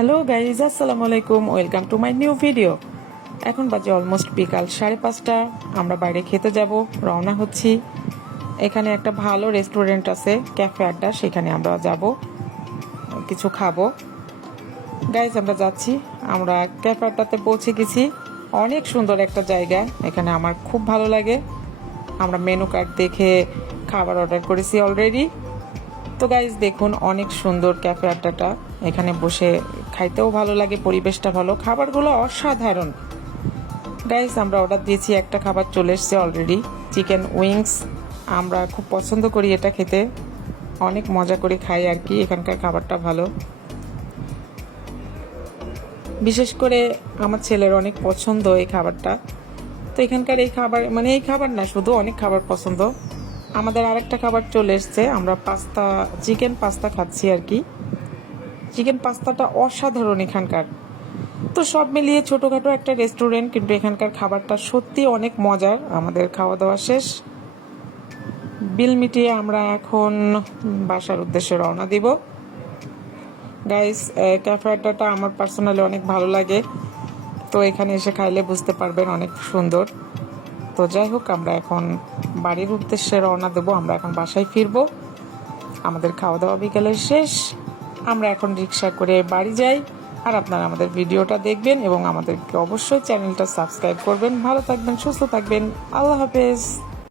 Hello guys, আসসালামু আলাইকুম। Welcome to my new video. এখন বাজে অলমোস্ট বিকাল 5:30। আমরা বাইরে খেতে যাব, রওনা হচ্ছি। এখানে একটা ভালো রেস্টুরেন্ট আছে, ক্যাফে আড্ডা, সেখানে আমরা যাব, কিছু খাবো। গাইজ আমরা যাচ্ছি, আমরা ক্যাফে আড্ডাতে পৌঁছে গেছি। অনেক সুন্দর একটা জায়গা, এখানে আমার খুব ভালো লাগে। আমরা মেনু কার্ড দেখে খাবার অর্ডার করেছি অলরেডি। তো গাইজ দেখুন, অনেক সুন্দর ক্যাফে আড্ডাটা। এখানে বসে খাইতেও ভালো লাগে, পরিবেশটা ভালো, খাবারগুলো অসাধারণ। গাইজ আমরা অর্ডার দিয়েছি, একটা খাবার চলে এসছে অলরেডি, চিকেন উইংস। আমরা খুব পছন্দ করি এটা খেতে, অনেক মজা করে খাই আর কি। এখানকার খাবারটা ভালো, বিশেষ করে আমার ছেলের অনেক পছন্দ এই খাবারটা। তো এখানকার এই খাবার, মানে এই খাবার না, শুধু অনেক খাবার পছন্দ। আমাদের আরেকটা খাবার চলে এসছে, আমরা পাস্তা, চিকেন পাস্তা খাচ্ছি আর কি। চিকেন পাস্তাটা অসাধারণ এখানকার। তো সব মিলিয়ে ছোটোখাটো একটা রেস্টুরেন্ট, কিন্তু এখানকার খাবারটা সত্যি অনেক মজার। আমাদের খাওয়া দাওয়া শেষ, বিল মিটিয়ে আমরা এখন বাসার উদ্দেশ্যে রওনা দিব। গাইস, ক্যাফে আড্ডাটা আমার পার্সোনালি অনেক ভালো লাগে। তো এখানে এসে খাইলে বুঝতে পারবেন, অনেক সুন্দর। তো যাই হোক, আমরা এখন বাড়ির উদ্দেশ্যে রওনা দেবো, আমরা এখন বাসায় ফিরবো। আমাদের খাওয়া দাওয়া বিকেলের শেষ, আমরা এখন রিক্সা করে বাড়ি যাই। আর আপনারা আমাদের ভিডিওটা দেখবেন এবং আমাদেরকে অবশ্যই চ্যানেলটা সাবস্ক্রাইব করবেন। ভালো থাকবেন, সুস্থ থাকবেন, আল্লাহ হাফেজ।